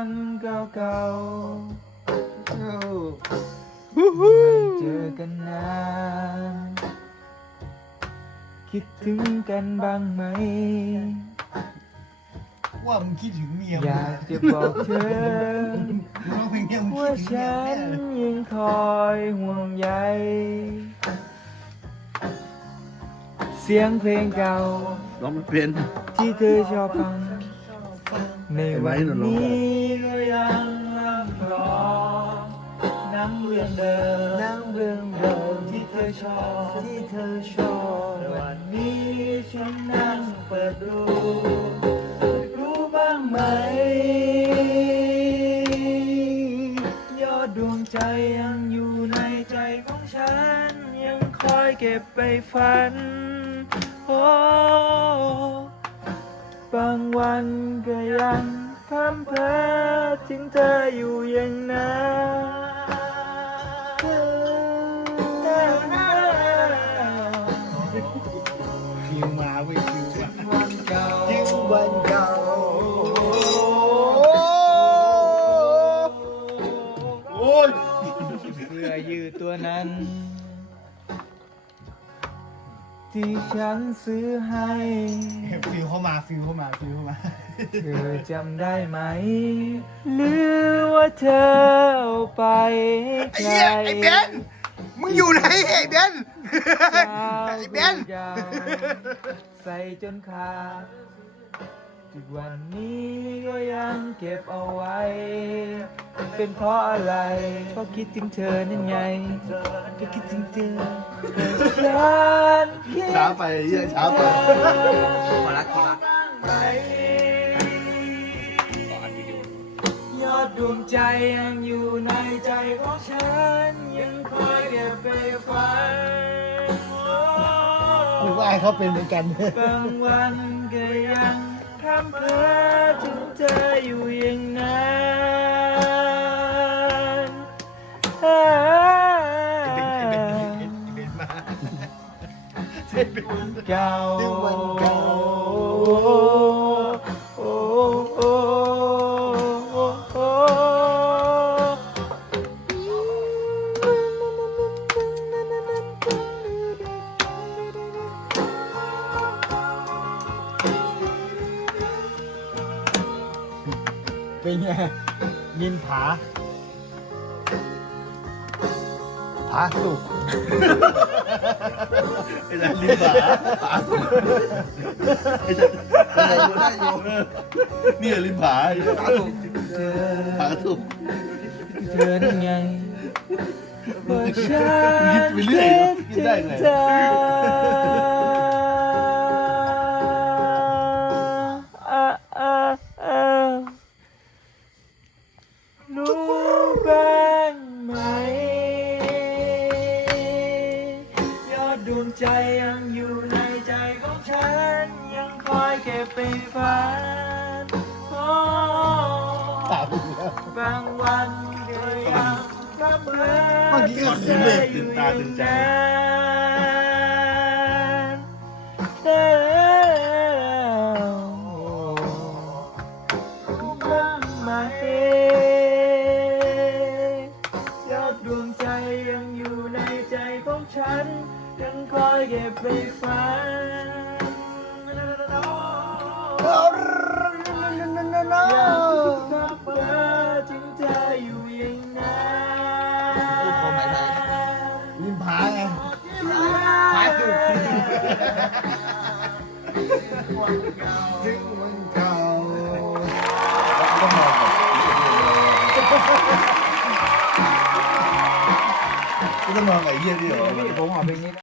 วันเก่าโอ้ๆไม่เจอกันนาน คิดถึงกันบ้างไหม ว่ามึงคิดถึงเมียอมึงยากจะบอกเธอ มึงร้องเพลงเนี้ยมึงว่าคิดถึงเมียฉันแน่ยังคอยห่วงใย เสียงเพลงเก่าร้องไม่เป็นที่เธอชอบฟัง ในวันนี้ก็ยังร่ำคลอน้ำเรื่องเดิมน้ำเรื่องเดิมที่เธอชอบที่เธอชอบวันนี้ฉันนั่งเปิดดูรู้บ้างไหม ยอดดวงใจยังอยู่ในใจของฉัน ยังคอยเก็บไปฝัน โอ้ บางวันก็ยังพำเพอถึงเธออยู่อย่างนั้นคิวมาเว้ยคิวมาวันเก่าคิววันเก่าโอ้ยเสื้อยืดตัวนั้น ที่ฉันซื้อให้ฟิวเข้ามาฟิวเข้ามาฟิวเข้ามา เธอจำได้ไหม หรือว่าเธอเอาไปให้ไอ้ใครเหี้ยไอ้เบนมึงอยู่ไหนไอ้เบนเช้าไอ้เบนยาวใส่จนขาด ทุกวันนี้ก็ยังเก็บเอาไว้เป็นเพราะอะไร เพราะคิดถึงเธอนั่นไงก็คิดถึงเธอฉันคิดช้าไปเยอะช้าไปขอรักขอรักยอดดวงใจยังอยู่ในใจของฉัน ยังคอยเก็บไปฝันกูว่าเขาเป็นเหมือนกันบางวันก็ยัง ทำเพื่อถึงเธออยู่อย่างนั้นไอ้เบนไอ้เบนไอ้เบนไอ้เบนมาไอ้เบนเก่า เป็นไงนินผา ผาสุกไอ้นั่นลิ้นหมาผาสุกไอ้นั่นได้อยู่ได้อยู่นี่ลิ้นผาไอ้ผาสุกเธอผาสุกเธอนั่นไงว่าฉันคิดไปเรื่อยเนอะคิดได้ไง ก็บไปฝันโอ้ตามอีกแบางวันก็ยังรับเพื่เมื่อกี้ก็เธคืออเลิกอยู่ตื่นตาตื่นใจเธอบ้างไหมยอดดวงใจยังอยู่ในใจของฉัน ยังคอยเก็บไปฝัน นินผาไงผาสุกถึงวันเก่